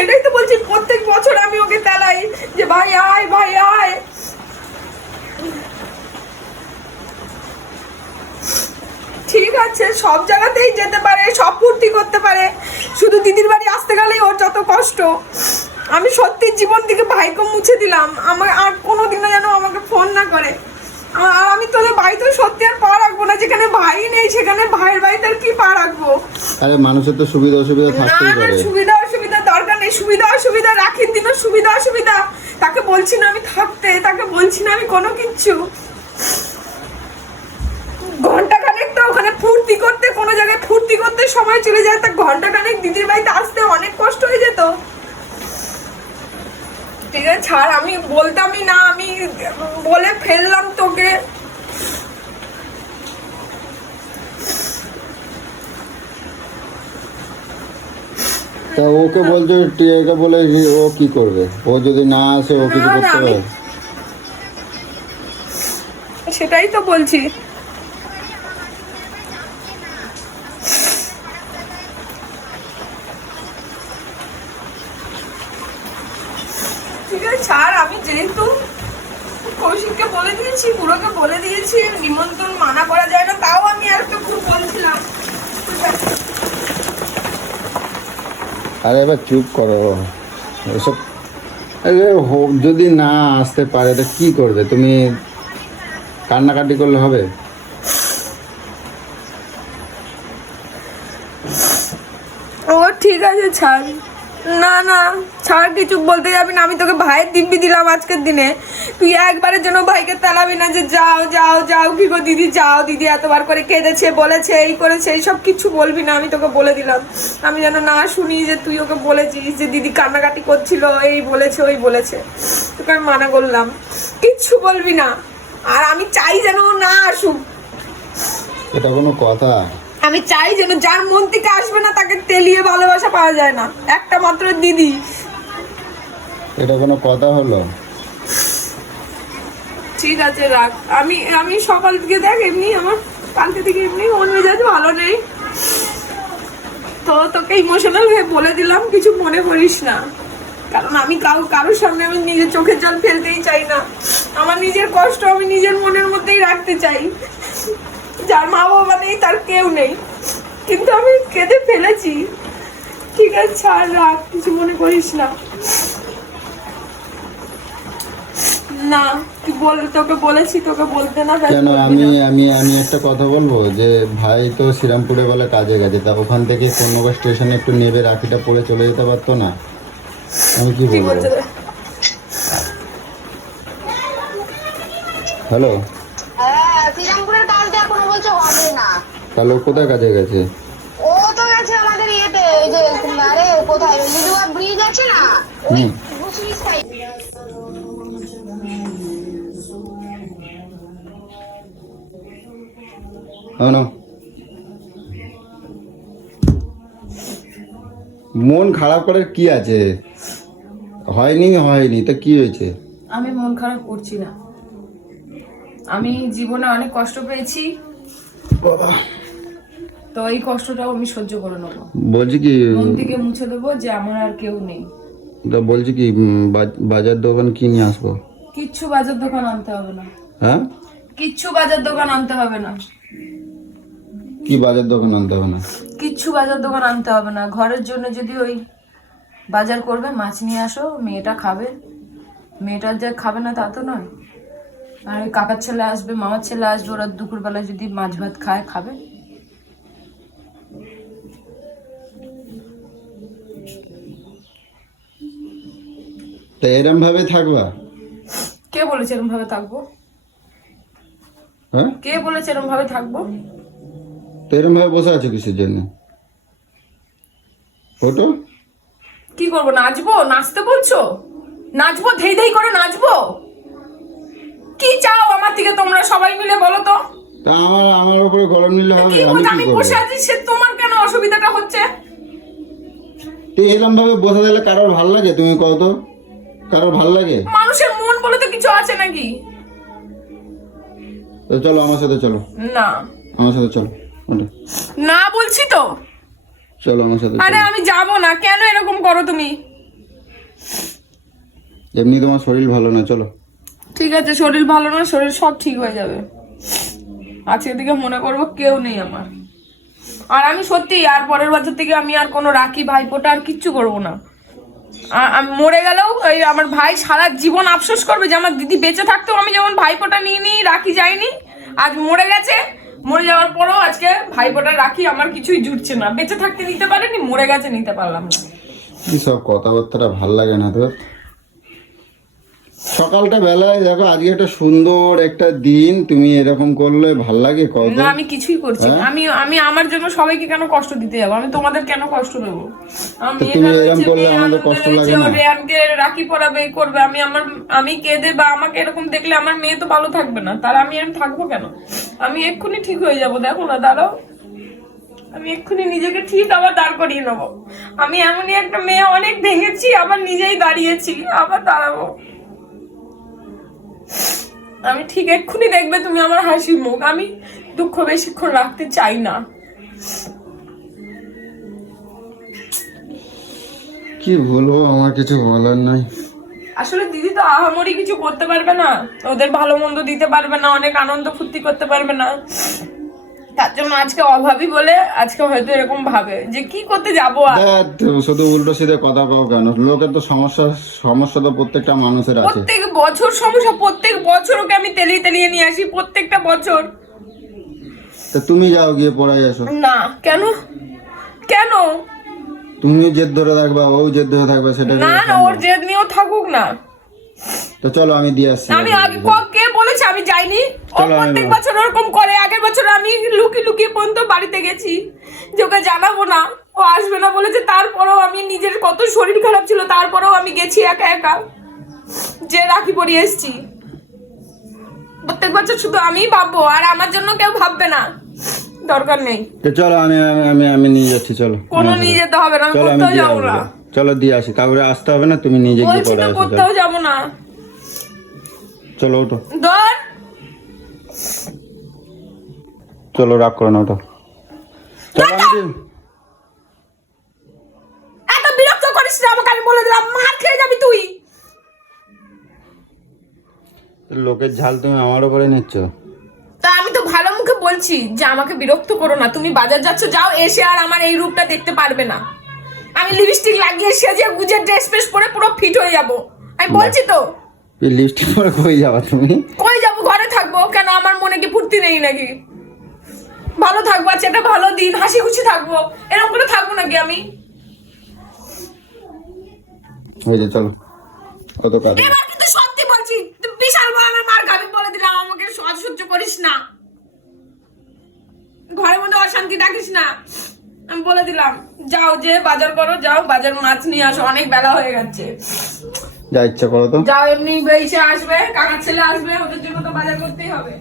সেটাই তো বলছি, প্রত্যেক বছর আমি ওকে তেলাই যে ভাই আয় ভাই আয়। ঠিক আছে, সব জায়গাতেই যেতে পারে, সব ফুর্তি করতে পারে, শুধু দিদির বাড়ি আসতে গেলেই ওর যত কষ্ট। আমি সত্যি জীবন থেকে ভাইকে মুছে দিলাম, আমার আর কোনোদিনও যেন আমাকে ফোন না করে। আর আমি তোদের বাড়িতে সত্যি আর পা রাখবো না, যেখানে ভাই নেই সেখানে ভাইয়ের বাড়িতে আর কি পা রাখবো। আরে মানুষের তো সুবিধা অসুবিধা থাকতেই পারে। সুবিধা অসুবিধা দরকার নেই, সুবিধা অসুবিধা রাখির দিনও সুবিধা অসুবিধা। তাকে বলছি না আমি থাকতে, তাকে বলছি না আমি কোনো কিচ্ছু। ঘন্টা খানেক তো ওখানে ফুর্তি করতে, কোনো জায়গায় ফুর্তি করতে সময় চলে যায়, তা ঘন্টা খানেক দিদির বাড়িতে আসতে অনেক কষ্ট হয়ে যেত। ঠিক আছে ছাড়, আমি বলতামই না, আমি বলে ফেললাম তোকে। তা ওকে বলতে টিয়াকে বলে ও কি করবে? ও যদি না আসে ও কিছু করতে পারে? সেটাই তো বলছি। ঠিক আছে ছাড়, আমি যেহেতু কৌশিককে বলে দিয়েছি, পুরোকে বলে দিয়েছি, নিমন্ত্রণ মানা করা যায় না, তাও আমি আর একটু খুব বলছিলাম। আরে এবার চুপ করো এসব। যদি না আসতে পারে তা কি করবে? তুমি কান্নাকাটি করলে হবে? ও ঠিক আছে ছাড়, না না ছাড়, কিছু বলতে যাবি না। আমি তোকে ভাইয়ের দিব্যি দিলাম আজকের দিনে, তুই একবারের জন্য ভাইকে তেলাবি না যে যাও যাও যাও, কি গো দিদি যাও, দিদি এতবার করে কেঁদেছে বলেছে এই করেছে, এইসব কিছু বলবি না, আমি তোকে বলে দিলাম। আমি যেন না শুনি যে তুই ওকে বলেছিস যে দিদি কান্নাকাটি করছিল, এই বলেছে ওই বলেছে, তোকে আমি মানা করলাম, কিচ্ছু বলবি না। আর আমি চাই যেন ও না আসুক। এটা কোনো কথা? আমি চাই যেন যার মন থেকে আসবে না তাকে তেলিয়ে ভালোবাসা পাওয়া যায় না, একটা মাত্র দিদি। এটা কোনো কথা হলো? ঠিক আছে রাখ, আমি আমি সকাল থেকে দেখ এমনি আমার কালকে থেকে এমনি মন মেজাজ ভালো নেই, তো তোকে ইমোশনাল হয়ে বলে দিলাম, কিছু মনে করিস না। কারণ আমি কারোর সামনে আমি নিজের চোখের জল ফেলতেই চাই না, আমার নিজের কষ্ট আমি নিজের মনের মধ্যেই রাখতে চাই। যার মা বাবা নেই তার কেউ নেই, কিন্তু আমি কেঁদে ফেলেছি। ঠিক আছে ছাড়, রাখ, কিছু মনে করিস না। না তুই বল, তোকে বলেছি তোকে বলতে না। কেন? আমি আমি আমি একটা কথা বলবো যে ভাই তো শ্রীরামপুরে বলে কাজে গেছে, তা ওখান থেকে কোন্নগর স্টেশনে একটু নেবে রাখিটা পরে চলে যেতে পারতো না? আমি কি বলবো? হ্যালো, হ্যাঁ শ্রীরামপুরের কাজটা এখনো বলছে হবে না। তাহলে ও কোথায় কাজে গেছে? ও তো গেছে আমাদের ইয়েতে, ওই যে আরে কোথায় লিলুয়া ব্রিজ আছে না, ওই মুসলিম সাইড। মন খারাপ করার কি আছে? হয়নি হয়নি তা কি হয়েছে? আমি মন খারাপ করছি না, আমি জীবনে অনেক কষ্ট পেয়েছি, তো এই কষ্টটাও আমি সহ্য করে নেবো। বলছি কি, মন থেকে মুছে দেবো যে আমার আর কেউ নেই। তা বলছি কি, বাজার দোকান কি নিয়ে আসবো? কিচ্ছু বাজার দোকান আনতে হবে না। হ্যাঁ, কিচ্ছু বাজার দোকান আনতে হবে না। কি বাজার দোকান আনতে হবে না? কিচ্ছু বাজার দোকান আনতে হবে না। ঘরের জন্য যদি ওই বাজার করবে, মাছ নিয়ে আসো, মেয়েটা খাবে, মেয়েটার যে খাবে না তা তো নয়। আর ওই কাকার ছেলে আসবে, মামার ছেলে আসবে, ওরা দুপুরবেলা যদি মাছ ভাত খায় খাবে। তা এরম ভাবে থাকবা? কে বলেছে এরকম ভাবে থাকবো? হ্যাঁ, কে বলেছে এরকম ভাবে থাকবো? তো এরম ভাবে বসে আছো কিসের জন্য? ফটো কি করবো, নাচবো? নাচতে বলছো? নাচবো, ধেই ধেই করে নাচবো? কি চাও আমার থেকে তোমরা সবাই মিলে বলো তো? তা আমার উপরে গরম নিলে হবে? কি আমি বলছো? কি আমি করবো? বসে আছি, সে তোমার কেন অসুবিধাটা হচ্ছে? তো এরম ভাবে বসে দিলে কারোর ভাল লাগে? তুমি কও তো, কারোর ভাল লাগে? মানুষের মন বলে তো কিছু আছে নাকি? তো চলো আমার সাথে, চলো না, আমার সাথে চলো, ওঠো। না বলছি তো। চলো আমার সাথে আরে চলো। আমি যাব না, কেন এরকম করো তুমি? এমনি তোমার শরীর ভালো না, চলো। ঠিক আছে, শরীর ভালো না, শরীর সব ঠিক হয়ে যাবে। আজকে থেকে মনে করবো কেউ নেই আমার। আর আমি সত্যি আর পরের বছর থেকে আমি আর কোনো রাখি ভাইফোঁটা আর কিচ্ছু করবো না। আমি মরে গেলেও ওই আমার ভাই সারা জীবন আফসোস করবে যে আমার দিদি বেঁচে থাকতেও আমি যেমন ভাইফোঁটা নিয়ে রাখি যাইনি, আজ মরে গেছে, মরে যাওয়ার পরেও আজকে ভাইফোঁটা রাখি আমার কিছুই জুটছে না। বেঁচে থাকতে নিতে পারেনি, মরে গেছে নিতে পারলাম না। কি সব কথাবার্তা ভাল লাগে না তোর? সকালটা বেলায় দেখো, আজকে একটা সুন্দর একটা দিন, তুমি এরকম করলে ভাল লাগে কত? না আমি কিছুই করছি না। আমি আমি আমার জন্য সবাইকে কেন কষ্ট দিতে যাবো? আমি তোমাদের কেন কষ্ট দেবো? তো তুমি এরকম করলে আমাদের কষ্ট লাগে না? রেয়ানকে রাখি পরাবে করবে, আমি কেঁদে বা আমাকে এরকম দেখলে আমার মেয়ে তো ভালো থাকবে না। তার আমি থাকবো কেন? আমি এক্ষুনি ঠিক হয়ে যাবো, দেখো না, দাঁড়াও, আমি এক্ষুনি নিজেকে ঠিক আবার দাঁড় করিয়ে নেবো। আমি এমনই একটা মেয়ে, অনেক ভেঙেছি, আবার নিজেই দাঁড়িয়েছি, আবার দাঁড়াবো। আমি ঠিক এক্ষুনি দেখবে তুমি আমার হাসির মুখ। আমি দুঃখ বেশিক্ষণ রাখতে চাই না। কি বলবো, আমার কিছু বলার নাই। আসলে দিদি তো আহামরি কিছু করতে পারবে না, ওদের ভালো মন্দ দিতে পারবে না, অনেক আনন্দ ফুর্তি করতে পারবে না। তার জন্য আজকে অভাবী বলে আজকে হয়তো এরকম ভাবে যে কি করতে যাবো। আর শুধু উল্টো সিধে কথা কও কেন? লোকের তো সমস্যা তো প্রত্যেকটা মানুষের আছে। প্রত্যেক বছর সমস্যা, প্রত্যেক বছর ওকে আমি তেলিয়ে তেলিয়ে নিয়ে আসি, প্রত্যেকটা বছর। তা তুমি যাও গিয়ে পড়াই আসো। না, কেন কেন? তুমি জেদ ধরে থাকবা, ও জেদ ধরে থাকবে, সেটা না না, ওর জেদ নিয়েও থাকুক না। তো চলো আমি দিয়ে আসছি। আমি আগে কে বলেছে আমি যাইনি? ও চলো, প্রত্যেক বছর ওরকম করে। আগের বছর আমি লুকিয়ে লুকিয়ে পর্যন্ত বাড়িতে গেছি যে ওকে জানাবো না, ও আসবে না বলেছে। তারপরেও আমি নিজের কত শরীর খারাপ ছিল, তারপরেও আমি গেছি একা একা, যে রাখি পরিয়ে এসেছি। প্রত্যেক বছর শুধু আমিই ভাববো, আর আমার জন্য কেউ ভাববে না, দরকার নেই। তো চলো আমি আমি আমি নিয়ে যাচ্ছি, চলো। কোনো নিয়ে যেতে হবে না, আমি চলো আমি কোথাও দিয়ে যাবো না। আসবো। চলো দিয়ে আসি, কাউরে আসতে হবে না, তুমি নিজে গিয়ে বলছি পড়ে তো আসো। কোথাও যাবো না। চলো ওঠো, ধর, চলো রাগ করো না, ওঠো। চলো এত বিরক্ত করিস না আমাকে, আমি বলে দিলাম, মার খেয়ে যাবি তুই। লোকের ঝাল তুমি আমার উপরে নিচ্ছ। তা আমি তো ভালো মুখে বলছি যে আমাকে বিরক্ত করো না। তুমি বাজার যাচ্ছ, যাও, এসে আর আমার এই রূপটা দেখতে পারবে না। আমি লিপস্টিক লাগিয়ে সেজে গুজে ড্রেস ফ্রেস পরে পুরো ফিট হয়ে যাব। আমি বলছি তো। লিপস্টিক পরে কই যাবা তুমি? কই যাব? ঘরে থাকবো। কেন, আমার মনে কি ফুর্তি নেই নাকি? ভালো থাকবো, আচ্ছা একটা ভালো দিন, হাসি খুশি থাকবো, এরকম করে থাকবো নাকি আমি? ওই যে চলো, কত কাজ। এবার কিন্তু সত্যি বলছি, তুই বিশাল বড় আমার মার খাবি, বলে দিলাম। আমাকে সহ্য করিস না, ঘরের মধ্যে অশান্তি ডাকিস না, আমি বলে দিলাম। যাও, যে বাজার করো, যাও বাজার মাছ নিয়ে আসো, অনেক বেলা হয়ে গেছে। যা ইচ্ছা করো তো। যাও, এমনি এসে আসবে, কাকার ছেলে আসবে, ওদের জন্য তো বাজার করতেই হবে।